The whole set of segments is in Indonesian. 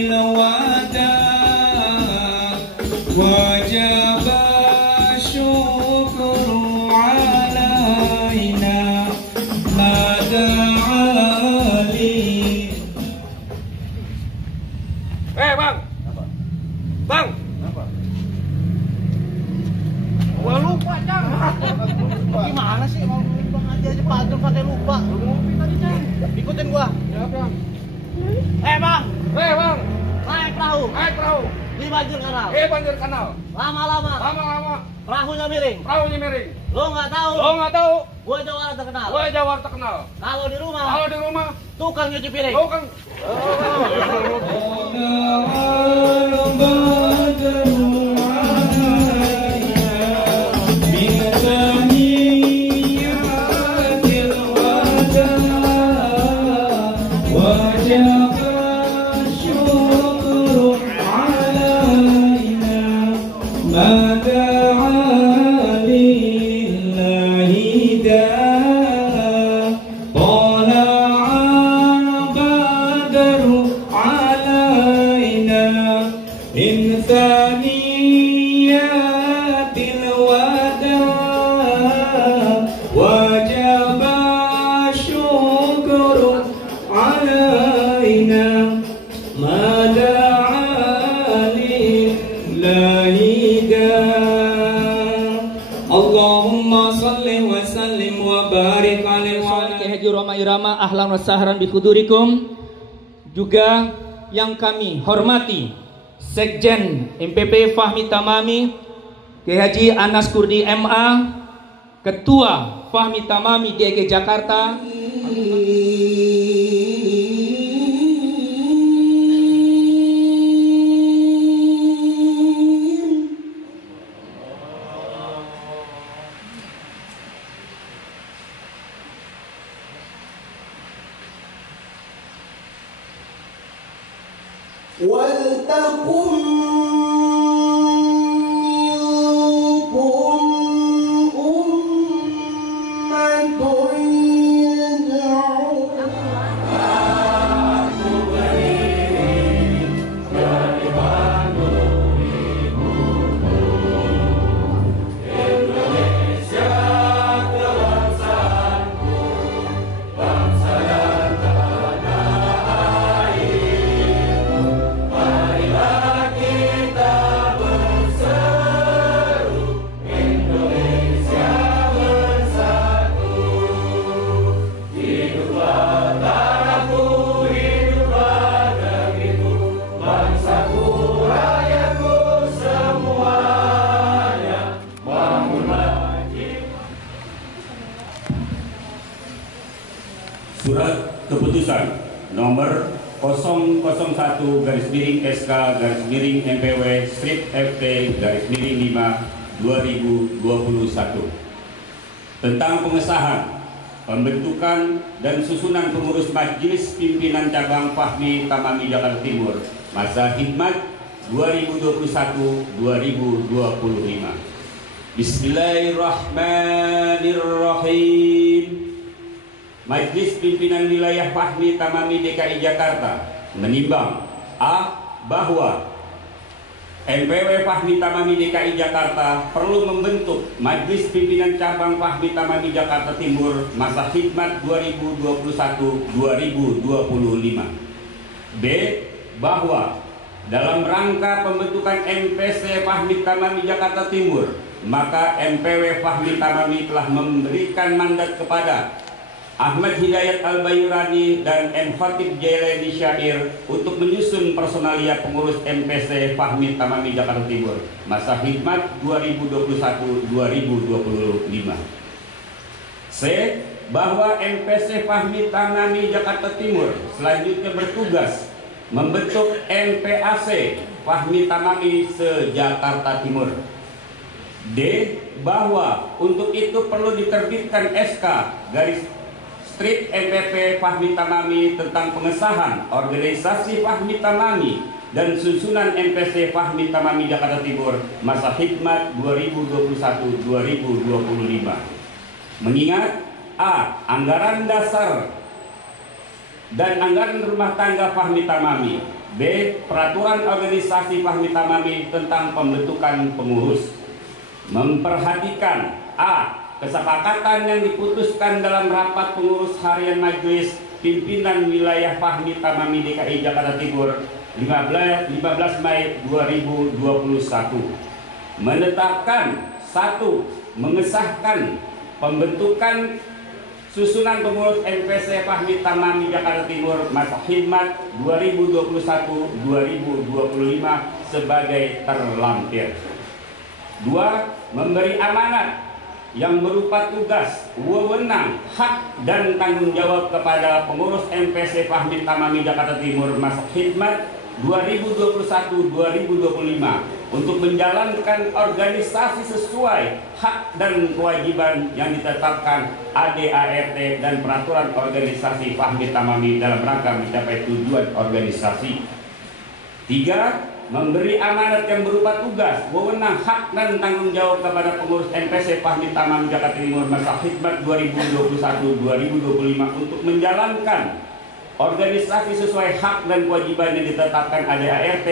الوداع وجب الشكر علينا ما دعا لي. Bang. Gua lupa, Cang. Gimana sih mau bang aja pakai lupa. Ngopi tadi, Cang. Ikutin gua. Ya, Bang. Bang. Bang. Naik perahu. Naik perahu. Di banjir kanal. Banjir kanal. Lama-lama. Lama-lama. Perahunya miring. Perahunya miring. Lo nggak tahu. Gua jawara terkenal. Kalau di rumah. Tukang nyuci piring. Irama ahlan wa sahran bi hudurikum. Juga yang kami hormati Sekjen MPP Fahmi Tamami Kiai Haji Anas Kurdi MA, Ketua Fahmi Tamami DKI Jakarta, Surat Keputusan nomor 001-SK-MPW/FT-5/2021 tentang pengesahan pembentukan dan susunan pengurus Majelis Pimpinan Cabang Fahmi Tamami Jakarta Timur masa khidmat 2021-2025. Bismillahirrahmanirrahim. Majelis Pimpinan Wilayah Fahmi Tamami DKI Jakarta menimbang A. Bahwa MPW Fahmi Tamami DKI Jakarta perlu membentuk Majelis Pimpinan Cabang Fahmi Tamami Jakarta Timur masa khidmat 2021-2025. B. Bahwa dalam rangka pembentukan MPC Fahmi Tamami Jakarta Timur, maka MPW Fahmi Tamami telah memberikan mandat kepada Ahmad Hidayat Al-Bayurani dan M. Khatib Jailani Syair untuk menyusun personalia pengurus MPC Fahmi Tamami Jakarta Timur masa khidmat 2021-2025. C. Bahwa MPC Fahmi Tamami Jakarta Timur selanjutnya bertugas membentuk MPAC Fahmi Tamami se-Jakarta Timur. D. Bahwa untuk itu perlu diterbitkan SK Street MPP Fahmi Tamami tentang pengesahan organisasi Fahmi Tamami dan susunan MPC Fahmi Tamami Jakarta Timur masa khidmat 2021-2025. Mengingat A. Anggaran dasar dan anggaran rumah tangga Fahmi Tamami. B. Peraturan organisasi Fahmi Tamami tentang pembentukan pengurus. Memperhatikan A. Kesepakatan yang diputuskan dalam rapat pengurus harian Majelis Pimpinan Wilayah Fahmi Tamami DKI Jakarta Timur 15 Mei 2021. Menetapkan 1. Mengesahkan pembentukan susunan pengurus MPC Fahmi Tamami Jakarta Timur masa khidmat 2021-2025 sebagai terlampir. 2. Memberi amanat yang berupa tugas, wewenang, hak, dan tanggung jawab kepada pengurus MPC Fahmi Tamami Jakarta Timur masa khidmat 2021-2025 untuk menjalankan organisasi sesuai hak dan kewajiban yang ditetapkan ADART dan peraturan organisasi Fahmi Tamami dalam rangka mencapai tujuan organisasi. 3. Memberi amanat yang berupa tugas, wewenang, hak, dan tanggung jawab kepada pengurus MPC Fahmi Tamami Jakarta Timur masa khidmat 2021-2025 untuk menjalankan organisasi sesuai hak dan kewajiban yang ditetapkan ADART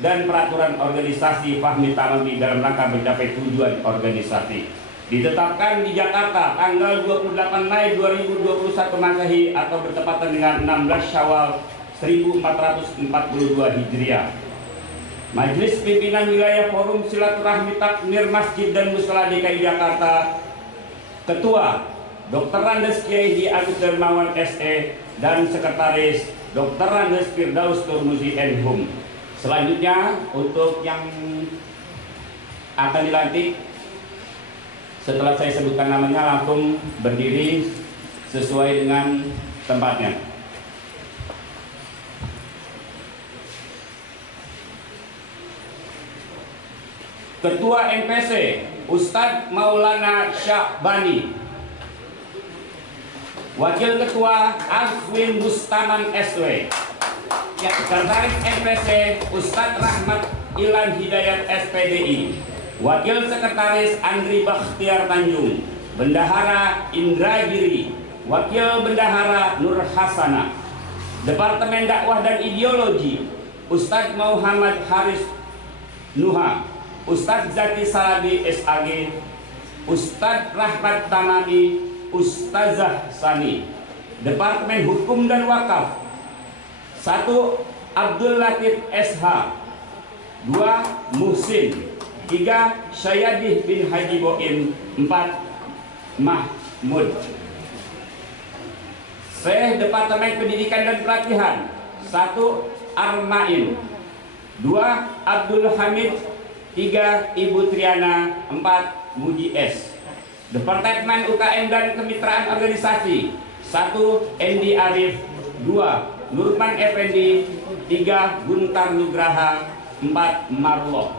dan peraturan organisasi Fahmi Tamami dalam rangka mencapai tujuan organisasi. Ditetapkan di Jakarta tanggal 28 Mei 2021 Masehi atau bertepatan dengan 16 Syawal 1442 Hijriah. Majelis Pimpinan Wilayah Forum Silaturahmi Takmir Masjid dan Musala DKI Jakarta. Ketua Dr. Randes Kiai Agus Darmawan SE dan Sekretaris Dr. Randes Firdaus Turmuzi Enhum. Selanjutnya untuk yang akan dilantik, setelah saya sebutkan namanya langsung berdiri sesuai dengan tempatnya. Ketua MPC Ustadz Maulana Syahbani. Wakil Ketua Azwin Bustaman SW. Sekretaris MPC Ustadz Rahmat Ilan Hidayat SPDI. Wakil Sekretaris Andri Bakhtiar Tanjung. Bendahara Indra Giri. Wakil Bendahara Nur Hasana. Departemen Dakwah dan Ideologi Ustadz Muhammad Haris Nuha. Ustadz Zaki Salabi SAG. Ustadz Rahmat Tamami, Ustazah Sani. Departemen Hukum dan Wakaf 1. Abdul Latif SH. 2. Muhsin. 3. Syayadih bin Haji Boim. 4. Mahmud. C. Departemen Pendidikan dan Pelatihan 1. Armain. 2. Abdul Hamid. 3. Ibu Triana. 4. Muji S. Departemen UKM dan Kemitraan Organisasi 1. Endi Arif. 2. Nurman Effendi. 3. Guntar Nugraha. 4. Marlo.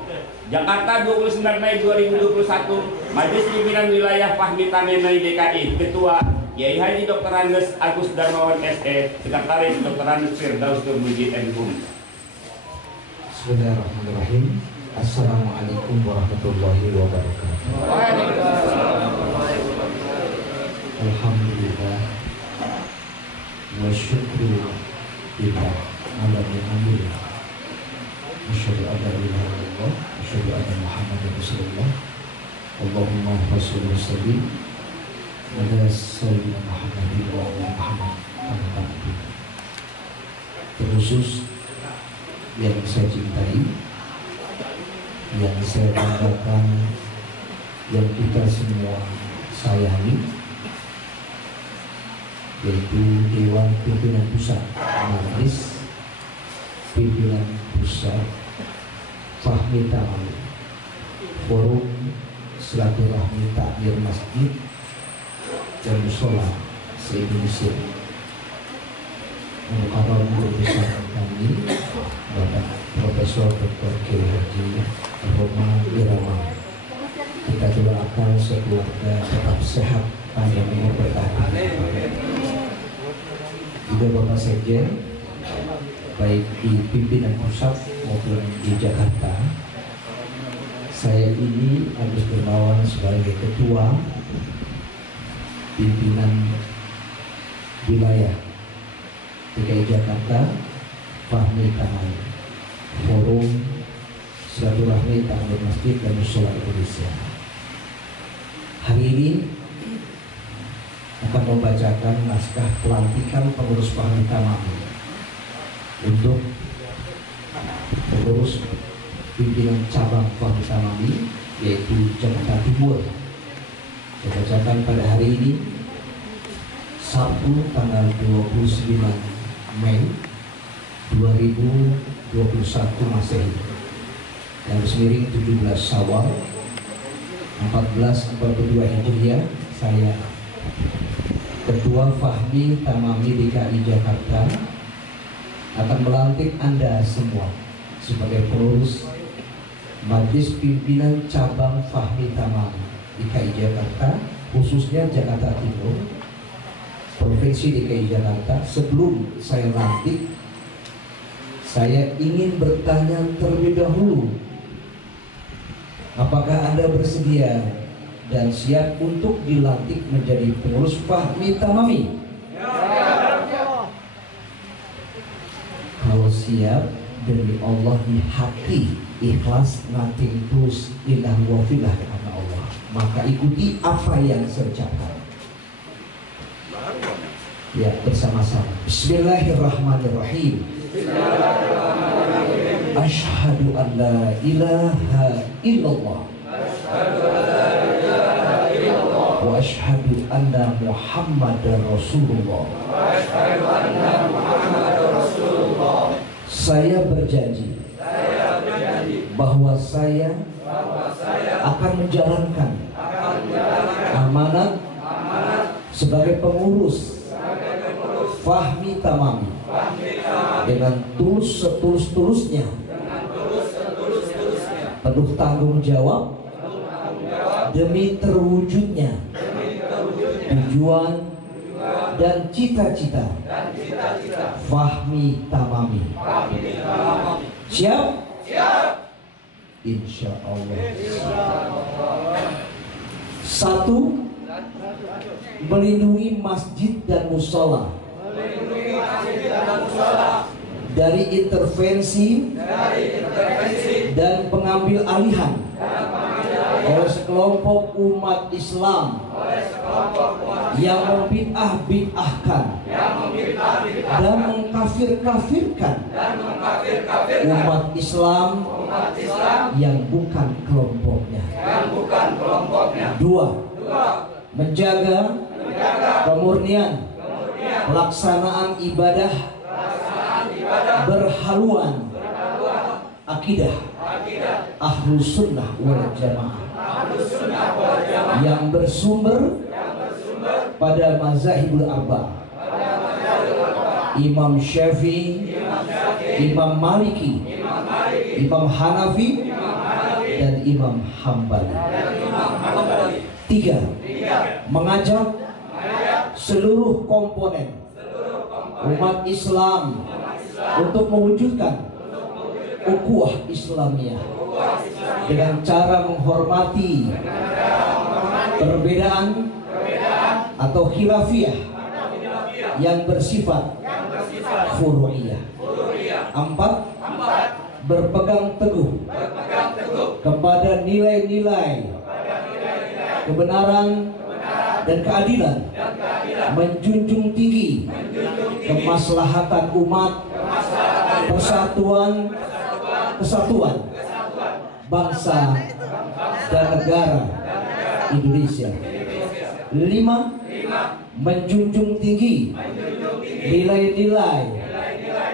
Jakarta 29 Mei 2021. Majelis Pimpinan Wilayah Fahmi Tamami DKI. Ketua Yai Haji Dr. Randes Agus Darmawan SE. Sekretaris Dr. Randes Firdaus Turmuji Enhum. Bismillahirrahmanirrahim. Assalamualaikum warahmatullahi wabarakatuh. Alhamdulillah wa syukru lillah ala ni'amillah. Asyhadu an la ilaha illallah wa asyhadu anna Muhammadar Rasulullah. Allahumma shalli wa sallim ala sayyidina Muhammadin wa ala Muhammad. Terkhusus yang saya cintai, yang saya banggakan, yang kita semua sayangi, yaitu Dewan Pimpinan Pusat Majelis Pimpinan Pusat Fahmi Tamami Forum Silaturahmi Takmir Masjid dan Mushola se-Indonesia. Mukarram guru besar kami Bapak Profesor Dr. Kiai Haji Roma Wirawan. Kita doakan sekeluarga tetap sehat, panjang umur, bertahan. Juga Bapak Sekjen, baik di pimpinan pusat maupun di Jakarta. Saya ini Agus Darmawan sebagai Ketua Pimpinan Wilayah DKI Jakarta, Fahmi Tamami, Forum Silaturahmi Ta'amir Masjid dan Mushola Indonesia. Hari ini akan membacakan naskah pelantikan pengurus Fahmi Tamami untuk pengurus pimpinan cabang Fahmi Tamami, yaitu Jakarta Timur. Saya bacakan pada hari ini, Sabtu tanggal 29 Mei 2021 Masehi, yang semiring 17 Syawal 1442 Hijriah. Saya Ketua Fahmi Tamami DKI Jakarta akan melantik Anda semua sebagai pengurus Majelis Pimpinan Cabang Fahmi Tamami DKI Jakarta, khususnya Jakarta Timur, Provinsi DKI Jakarta. Sebelum saya lantik, saya ingin bertanya terlebih dahulu, apakah Anda bersedia dan siap untuk dilantik menjadi pengurus Fahmi Tamami? Kalau siap, demi Allah di hati ikhlas, nothing tulus, indah wafilah karena Allah, maka ikuti apa yang saya ucapkan. Ya, bersama-sama. Bismillahirrahmanirrahim. Asyhadu an la ilaha illallah wa asyhadu anna Muhammadar Rasulullah. Saya berjanji bahwa saya akan menjalankan amanat sebagai pengurus Fahmi Tamami dengan tulus setulus-tulusnya, penuh tanggung jawab demi terwujudnya tujuan dan cita-cita Fahmi Tamami. Siap? Insya Allah. 1. Melindungi masjid dan mushola dari intervensi dan pengambil alihan oleh sekelompok umat Islam yang membid'ah-bid'ahkan dan mengkafir-kafirkan umat Islam yang bukan kelompoknya. 2. Menjaga pemurnian pelaksanaan ibadah berhaluan akidah Ahlus Sunnah wal Jamaah yang bersumber pada mazhabul arba, Imam Syafi'i, Imam Maliki, Imam Hanafi, dan Imam Hambali. 3. Mengajak seluruh komponen umat Islam untuk mewujudkan ukhuwah Islamiyah dengan cara menghormati perbedaan atau khilafiyah yang bersifat furu'iyah. 4. Berpegang teguh kepada nilai-nilai kebenaran dan keadilan, menjunjung tinggi kemaslahatan umat, persatuan, kesatuan bangsa dan negara Indonesia. 5. Menjunjung tinggi nilai-nilai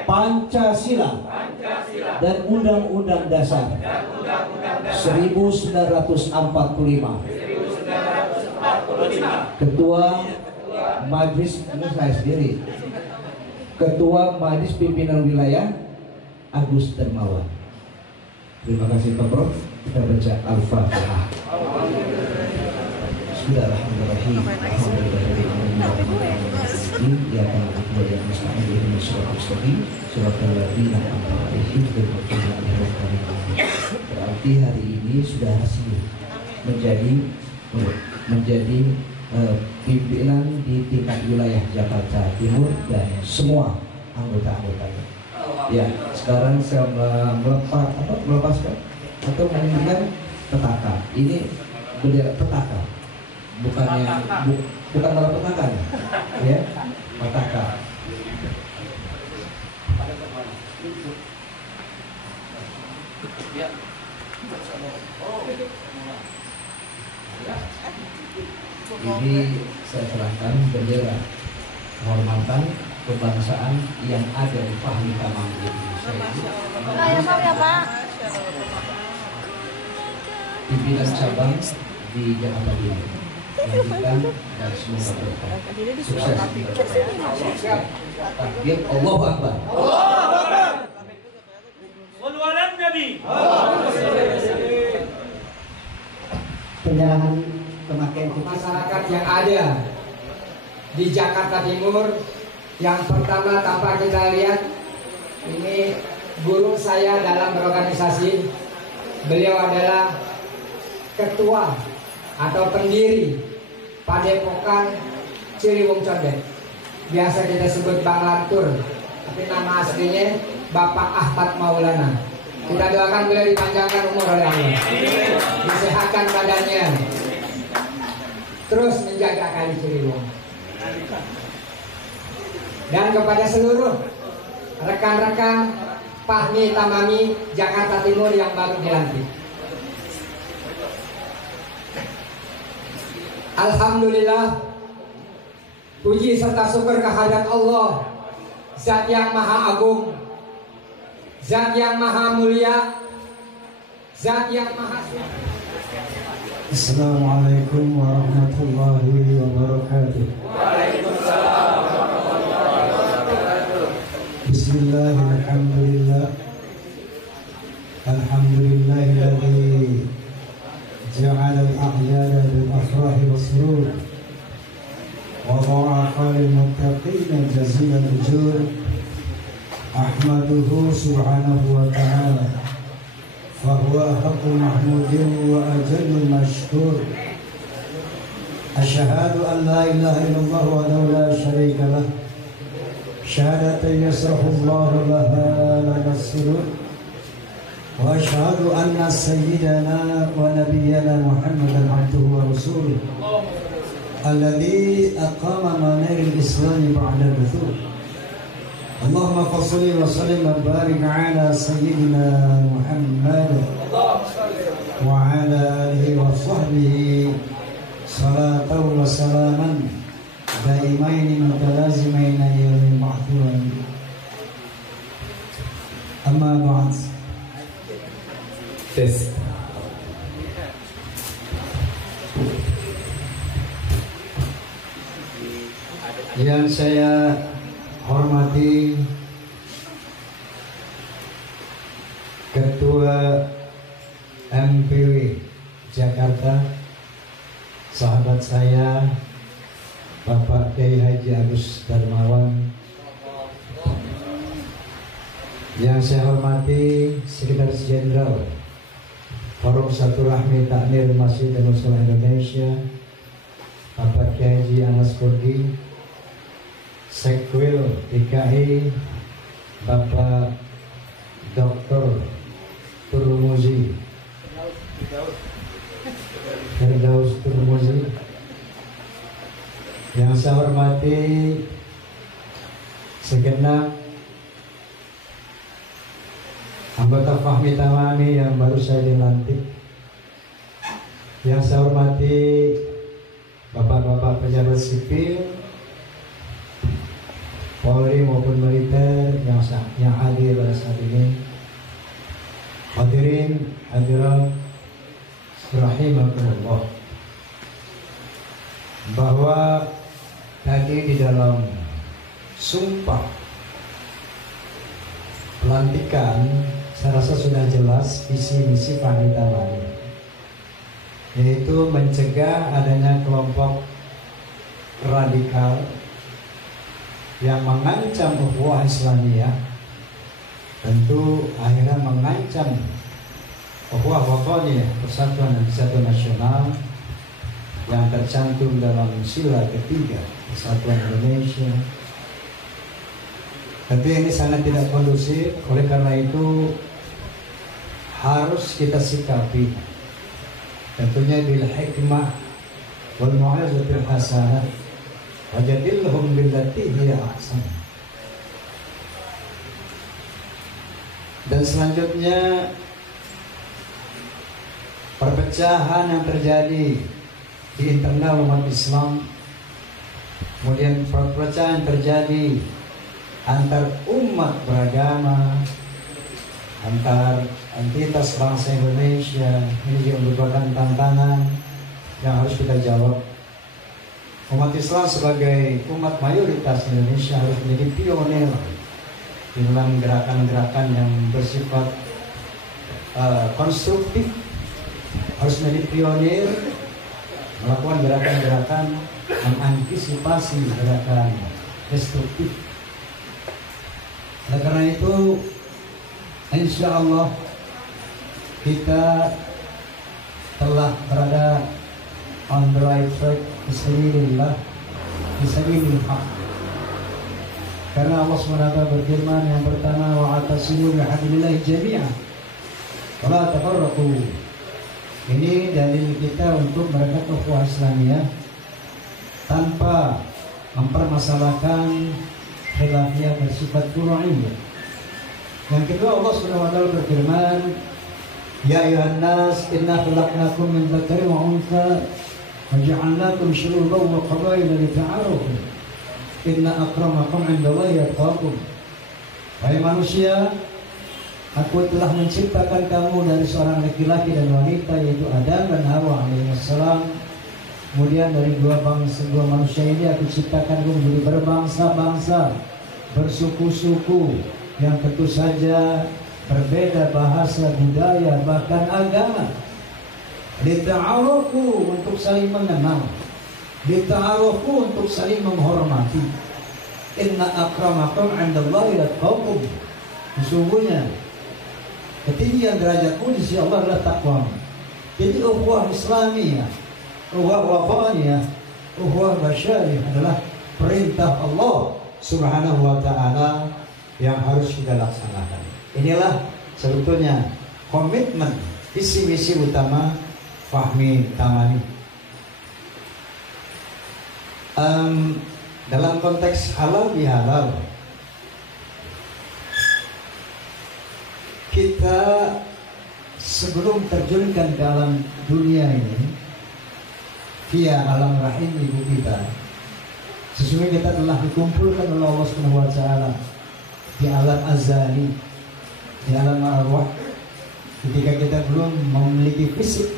Pancasila dan Undang-Undang Dasar 1945. Ketua Majelis, ini saya sendiri, Ketua Majelis Pimpinan Wilayah Agus Dermawan. Terima kasih Pak Prof. Kita baca Al-Fatihah. Bismillahirrahmanirrahim. Berarti hari ini sudah resmi menjadi pimpinan di tingkat wilayah Jakarta Timur dan semua anggota-anggotanya. Ya, sekarang saya melepaskan atau menunjukkan petaka. Ini bendera petaka, bukan malah petaka, ya, petaka. Ini saya serahkan bendera kehormatan kebangsaan yang ada di Fahmi Tamami Indonesia ini. Ya Pak. Pimpinan cabang di Jakarta Timur. Lanjutkan dan semoga berkah. Sukses. Takbir Allahu Akbar. Penjalanan pemakaian masyarakat yang ada di Jakarta Timur. Yang pertama tanpa kita lihat, ini guru saya dalam berorganisasi. Beliau adalah ketua atau pendiri Padepokan Ciliwung Condet. Biasa kita sebut Bang Lantur, tapi nama aslinya Bapak Ahmad Maulana. Kita doakan beliau dipanjangkan umur oleh Allah, disehatkan badannya, terus menjaga Kali Ciliwung. Dan kepada seluruh rekan-rekan Fahmi Tamami Jakarta Timur yang baru dilantik, alhamdulillah, puji serta syukur kehadirat Allah, Zat yang Maha Agung, Zat yang Maha Mulia, Zat yang Maha Suci. Assalamualaikum warahmatullahi wabarakatuh. Waalaikumsalam warahmatullahi wabarakatuh. Bismillah, alhamdulillah. Alhamdulillahilladzi ja'ala al-a'yada bil afrahi was-surur wa dha'afa lil muttaqin jazila al-ujur. Ahmaduhu subhanahu wa ta'ala fa huwa haqqu mahmudin wa ajallu mashkur. Asyhadu an la ilaha illallah wa la syarika lah. Syahadatan yasrahullahu laha lana as-surur. Wa asyhadu anna sayyidana wa nabiyyana Muhammadan abduhu wa rasuluh alladhi aqama manaril islam ba'da al-dhuhr. Allahumma fassalli wa sallim wa barik ala sayyidina Muhammad wa ala alihi wa sahbihi salatan wa salaman daimaini mutalazimaina yaumil ma'thur. Amma ba'd. Tes. Yang saya hormati Ketua MPW Jakarta, sahabat saya Bapak Kiai Haji Agus Darmawan. Yang saya hormati Sekretaris Jenderal Forum Silaturahmi Takmir Masjid dan Muslim Indonesia Bapak Kiai Haji Anas Kurdi, Sekwil DKI Bapak Dr. Turmuzi Firdaus Turmuzi. Yang saya hormati segenap anggota Fahmi Tamami yang baru saya dilantik. Yang saya hormati bapak-bapak pejabat sipil, Polri maupun militer yang hadir pada saat ini. Hadirin hadirat rahimakumullah. Bahwa tadi di dalam sumpah pelantikan saya rasa sudah jelas visi misi Fahmi Tamami, yaitu mencegah adanya kelompok radikal yang mengancam ukhuwah Islamiyah, tentu akhirnya mengancam ukhuwah wataniyah, persatuan dan kesatuan nasional yang tercantum dalam sila ketiga Persatuan Indonesia. Tentu ini sangat tidak kondusif, oleh karena itu harus kita sikapi. Tentunya bil hikmah wal mau'izatil hasanah wajadilhum billati hiya ahsan. Dan selanjutnya perpecahan yang terjadi di internal umat Islam, kemudian perpecahan yang terjadi antar umat beragama, antar entitas bangsa Indonesia, ini juga merupakan tantangan yang harus kita jawab. Umat Islam sebagai umat mayoritas Indonesia harus menjadi pionir di dalam gerakan-gerakan yang bersifat konstruktif, harus menjadi pionir melakukan gerakan-gerakan mengantisipasi gerakan destruktif. Oleh karena itu, insya Allah kita telah berada on the right track, bismillah, bismillah. Karena Allah SWT berfirman yang pertama, wa'atasimu bihablillahi jami'an wa la tafarraqu. Ini dalil kita untuk merekat ukhuwah Islamiyah tanpa mempermasalahkan khilafiyah bersifat furu'iyah. Yang kedua, Allah SWT berfirman, ya ayuhan nas inna khalaqnakum min dzakarin wa untha wa ja'alnakum syu'uban wa qabaila lita'arafu inna akramakum 'indallahi atqakum. Wahai manusia, aku telah menciptakan kamu dari seorang laki-laki dan wanita, yaitu Adam dan Hawa alaihissalam. Kemudian dari dua manusia ini aku ciptakan kamu menjadi berbangsa-bangsa, bersuku-suku, yang tentu saja berbeda bahasa, budaya, bahkan agama. Lita'arufu, untuk saling mengenal. Lita'arufu, untuk saling menghormati. Inna akramakum 'indallahi atqakum. Sesungguhnya ketinggian derajatmu di sisi Allah adalah takwa. Jadi ukhuwah Islamiyah, ukhuwah wafaniyah, ukhuwah basyariyah adalah perintah Allah Subhanahu wa ta'ala yang harus kita laksanakan. Inilah sebetulnya komitmen, visi misi utama Fahmi Tamami. Dalam konteks halal bihalal, kita sebelum terjunkan ke alam dunia ini via alam rahim ibu kita, sesungguhnya kita telah dikumpulkan oleh Allah Subhanahu wa ta'ala di alam azali, di alam arwah, ketika kita belum memiliki fisik.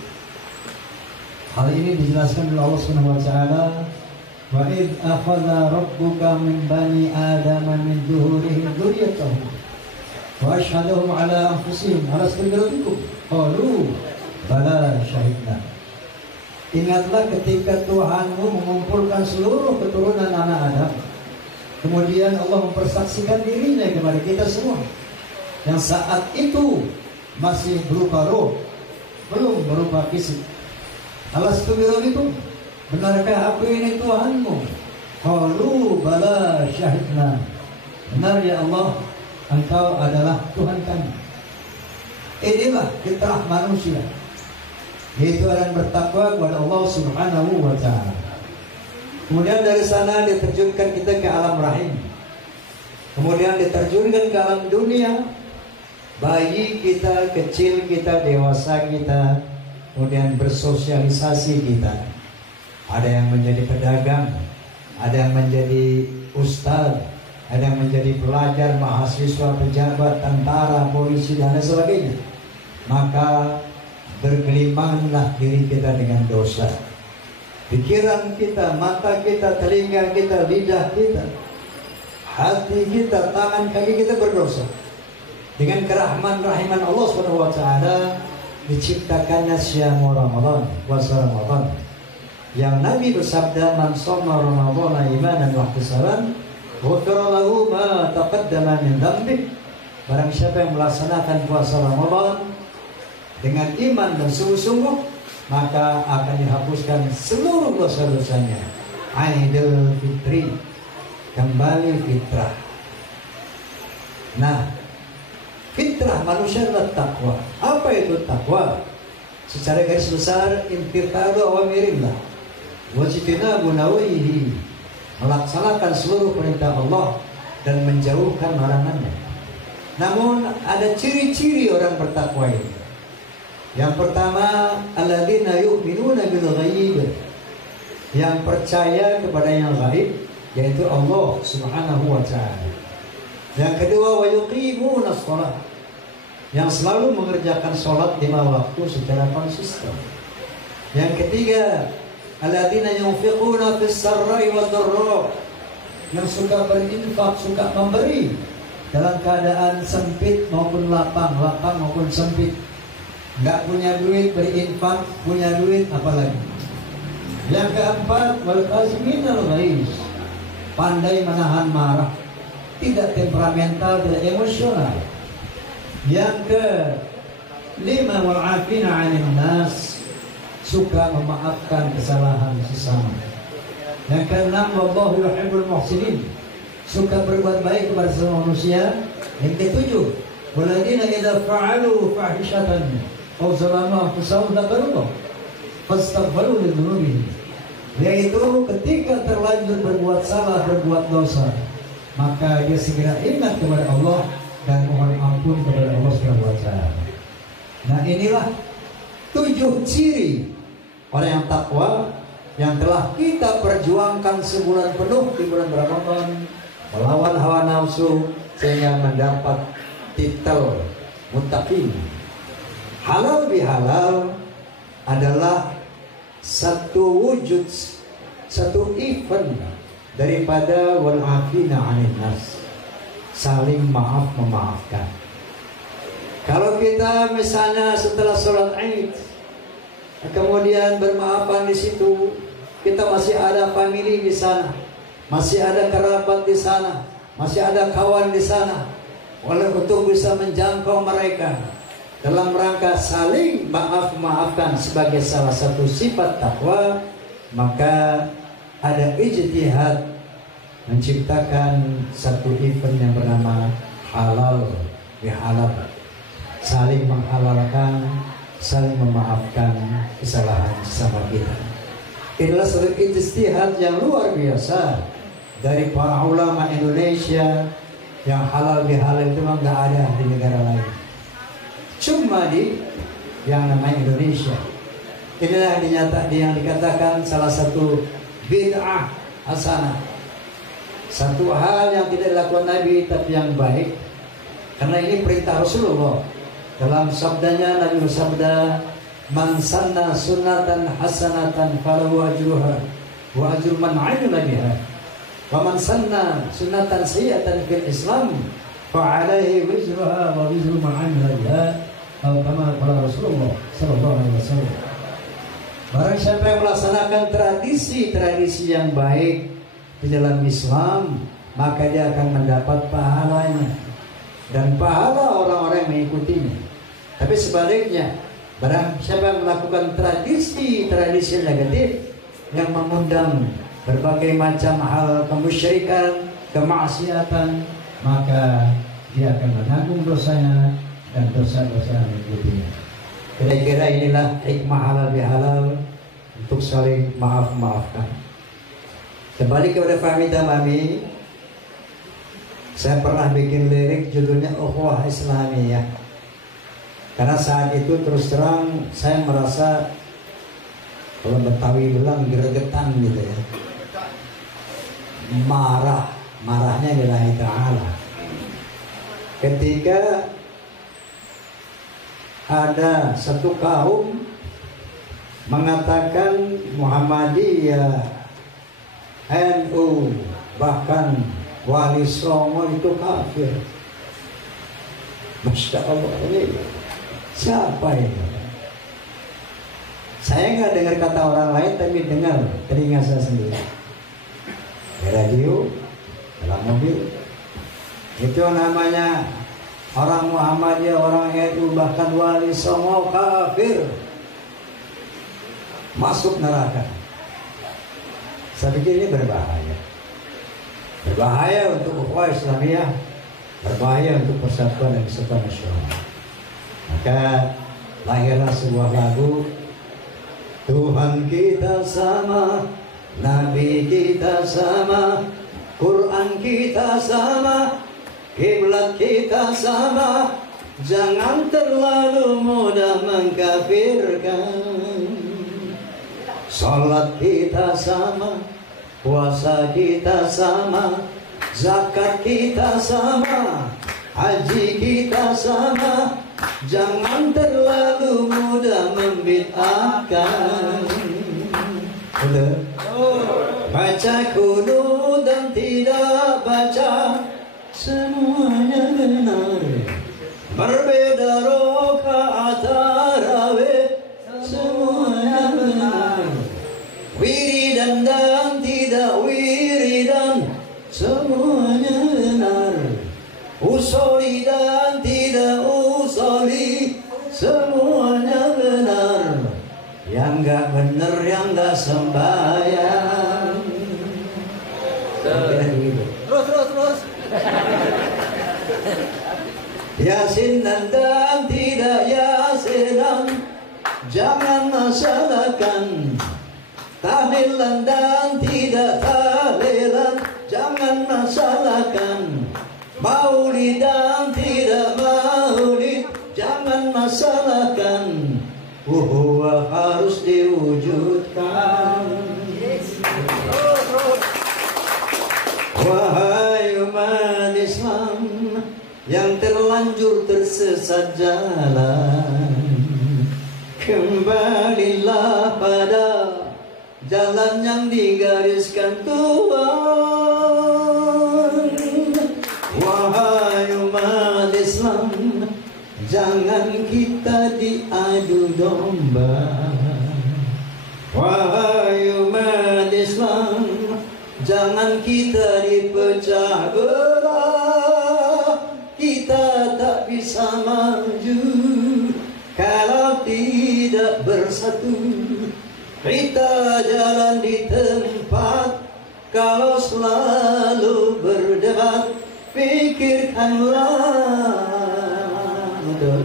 Hal ini dijelaskan oleh Allah Subhanahu wa ta'ala, wa id akhadha rabbuka min bani adama min zuhurihim dzurriyyatahum wa ashhadahum ala anfusihim alastu birabbikum qalu bala syahidna. Ingatlah ketika Tuhanmu mengumpulkan seluruh keturunan anak Adam, kemudian Allah mempersaksikan dirinya kepada kita semua, yang saat itu masih berupa roh, belum berupa fisik. Alastu birabbikum, benarkah aku ini Tuhanmu? Qalu bala syahidna. Benar ya Allah, Engkau adalah Tuhan kami. Inilah fitrah manusia, yaitu orang bertakwa kepada Allah Subhanahu wa ta'ala. Kemudian dari sana diterjunkan kita ke alam rahim, kemudian diterjunkan ke alam dunia. Bayi kita, kecil kita, dewasa kita, kemudian bersosialisasi kita. Ada yang menjadi pedagang, ada yang menjadi ustadz, ada yang menjadi pelajar, mahasiswa, pejabat, tentara, polisi, dan lain sebagainya. Maka bergelimanglah diri kita dengan dosa. Pikiran kita, mata kita, telinga kita, lidah kita, hati kita, tangan kaki kita berdosa. Dengan kerahman-rahiman Allah Subhanahu wa ta'ala diciptakannya syamu Ramadan, puasa Ramadan, yang Nabi bersabda, man shoma Ramadhana imanan wa ihtisaban ghufira lahu ma taqaddama min dhanbi. Barang siapa yang melaksanakan puasa Ramadan dengan iman dan sungguh-sungguh, maka akan dihapuskan seluruh dosa-dosanya. Aidul Fitri, kembali fitrah. Nah, fitrah manusia adalah takwa. Apa itu takwa? Secara garis besar, intiqadu awamirillah wajtinabu nawahihi, melaksanakan seluruh perintah Allah dan menjauhkan larangannya. Namun ada ciri-ciri orang bertakwa ini. Yang pertama, alladzina yu'minuna bil ghaib, yang percaya kepada yang gaib, yaitu Allah Subhanahu wa ta'ala. Yang kedua, wa yuqimuna shalah, yang selalu mengerjakan sholat 5 waktu secara konsisten. Yang ketiga, alladzina yunfiquna fis sarra'i wad dharra, yang suka berinfak, suka memberi dalam keadaan sempit maupun lapang, lapang maupun sempit. Enggak punya duit berinfak, punya duit apalagi. Yang keempat, wal qaziminal ghaiz, pandai menahan marah, tidak temperamental, tidak emosional. Yang kelima, wal afina 'anil nas, suka memaafkan kesalahan sesama. Yang keenam, wallahu yuhibbul muhsinin, suka berbuat baik kepada semua manusia. Yang ketujuh, walladzina idza fa'alu fahishatan aw zalamu anfusahum dzakarullah fastaghfiru lidzunubihim, yaitu ketika terlanjur berbuat salah, berbuat dosa, maka dia segera ingat kepada Allah dan mohon ampun kepada Allah Subhanahu wa ta'ala. Nah, inilah 7 ciri orang yang takwa yang telah kita perjuangkan sebulan penuh di bulan Ramadan, melawan hawa nafsu sehingga mendapat titel muttaqin. Halal bihalal adalah satu wujud, satu event daripada wal afina 'anil nas, saling maaf memaafkan. Kalau kita misalnya setelah sholat Id kemudian bermaafan di situ, kita masih ada family di sana, masih ada kerabat di sana, masih ada kawan di sana, untuk bisa menjangkau mereka dalam rangka saling maaf-maafkan sebagai salah satu sifat takwa, maka ada ijtihad menciptakan satu event yang bernama halal bihalal, saling menghalalkan, saling memaafkan kesalahan sesama kita. Inilah satu ijtihad yang luar biasa dari para ulama Indonesia, yang halal bihalal itu memang nggak ada di negara lain, cuma di yang namanya Indonesia. Inilah yang dikatakan salah satu bid'ah hasanah, satu hal yang tidak dilakukan Nabi tapi yang baik, karena ini perintah Rasulullah. Dalam sabdanya Nabi bersabda, man sanna sunnatan hasanatan falahu ajruha wa ajru man 'amila biha, wa man sanna sunnatan sayyi'atan fil Islam fa 'alaihi wizruha wa wizru man 'amila biha, atau kama qala Rasulullah sallallahu alaihi wasallam. Barang siapa yang melaksanakan tradisi-tradisi yang baik di dalam Islam, maka dia akan mendapat pahalanya dan pahala orang-orang yang mengikutinya. Tapi sebaliknya, barang siapa yang melakukan tradisi-tradisi negatif yang mengundang berbagai macam hal kemusyrikan, kemaksiatan, maka dia akan menanggung dosanya dan dosa-dosa yang mengikutinya. Kira-kira inilah hikmah halal bihalal, untuk saling maaf-maafkan. Kembali kepada Fahmi Tamami, saya pernah bikin lirik judulnya Ukhuwah Islamiyah, karena saat itu terus terang saya merasa, kalau Betawi bilang gregetan gitu ya, marahnya lillahi ta'ala, ketika ada satu kaum mengatakan Muhammadiyah, NU, bahkan Wali Songo itu kafir. Masya Allah, ini siapa ini? Saya nggak dengar kata orang lain, tapi dengar telinga saya sendiri. Di radio, dalam mobil, itu namanya orang Muhammadiyah, orang NU, bahkan Wali Songo kafir, masuk neraka. Saya pikir ini berbahaya untuk ukhuwah Islamiyah, berbahaya untuk persatuan dan kesatuan nasional. Maka lahirlah sebuah lagu, Tuhan kita sama, Nabi kita sama, Quran kita sama, kiblat kita sama. Jangan terlalu mudah mengkafirkan. Salat kita sama, puasa kita sama, zakat kita sama, haji kita sama. Jangan terlalu mudah membid'ahkan. Baca kudu dan tidak baca, semuanya benar. Berbeda rokaat tarawih, semuanya benar. Wiridan dan tidak wiridan, semuanya benar. Usoli dan tidak usoli, semuanya benar. Yang gak bener, yang gak sembahyang. Terus. Yasinan dan tidak yasinan, jangan masalahkan. Tahlilan dan tidak tahlilan, jangan masalahkan. Maulid dan tidak maulid, jangan masalahkan. Uhuwah harus diwujudkan. Wahai umat Islam yang terlanjur tersesat jalan, kembalilah pada jalan yang digariskan Tuhan. Wahai umat Islam, jangan kita diadu domba. Wahai umat Islam, jangan kita dipecah belah. Kita tak bisa maju kalau tidak bersatu. Kita jalan di tempat kalau selalu berdebat. Pikirkanlah. Betul.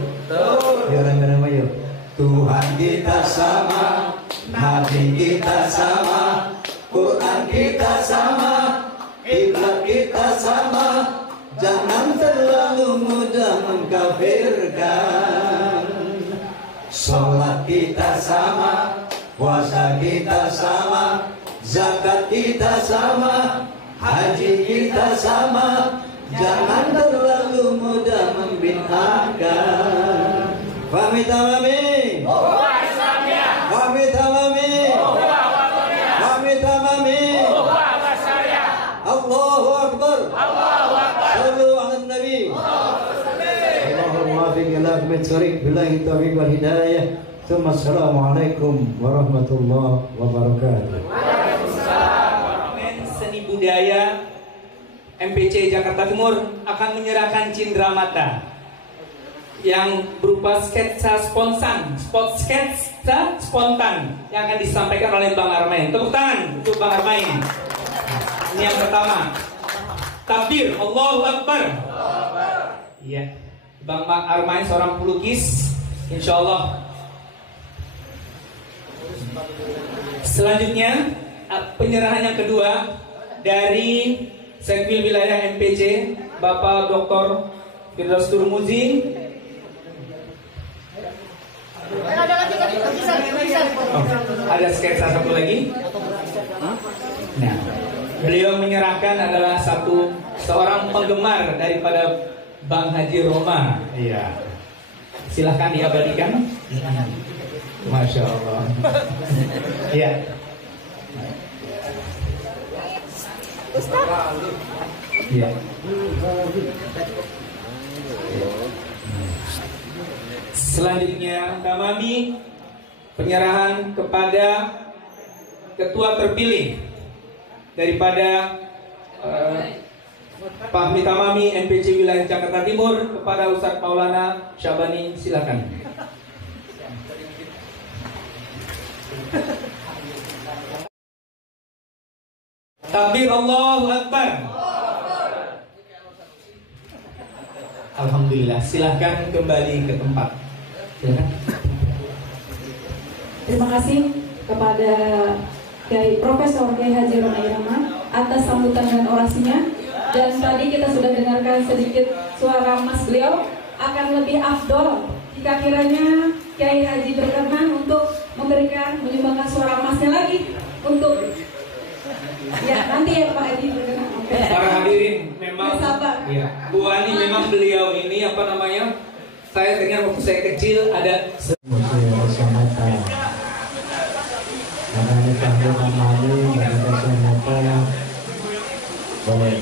Orang-orang ayo. Tuhan kita sama, Nabi kita sama, Quran kita sama, kiblat kita sama. Jangan terlalu mudah mengkafirkan. Salat kita sama, puasa kita sama, zakat kita sama, haji kita sama. Jangan terlalu mudah membid'ahkan. Fahmi tamami. Fahmi tamami. Fahmi tamami. Allahu Akbar. Sallu ala Nabi. Allahumma fiqh ila mitsurik billahi taufiq wal hidayah. Assalamualaikum warahmatullahi wabarakatuh. Seni budaya MPC Jakarta Timur akan menyerahkan cindera mata yang berupa sketsa spontan yang akan disampaikan oleh Bang Armain. Tepuk tangan untuk Bang Armain. Ini yang pertama. Takbir, Allahu Akbar. Iya, Bang Armain seorang pelukis, insya Allah. Selanjutnya penyerahan yang kedua dari Sekmil Wilayah MPC, Bapak Dr. Firdaus Turmuzi. Ada sketsa satu lagi. Nah, beliau menyerahkan adalah seorang penggemar daripada Bang Haji Roma. Iya. Silahkan diabadikan. Masya Allah. Iya. Iya. Selanjutnya kami penyerahan kepada ketua terpilih daripada Fahmi Tamami MPC Wilayah Jakarta Timur kepada Ustadz Maulana Syabani, silakan. Takbir, Allahu Akbar. Alhamdulillah. Silahkan kembali ke tempat. Silahkan. Terima kasih kepada Kiai Profesor Kiai Haji Roma Irama atas sambutan dan orasinya. Dan tadi kita sudah dengarkan sedikit suara mas beliau. Akan lebih afdol jika kiranya Kiai Haji berkenan untuk menyumbangkan suara emasnya lagi untuk nanti ya Pak Haji berkenan. Para hadirin, memang ya, Bu Ani memang beliau ini saya dengar waktu saya kecil ada Karena ini boleh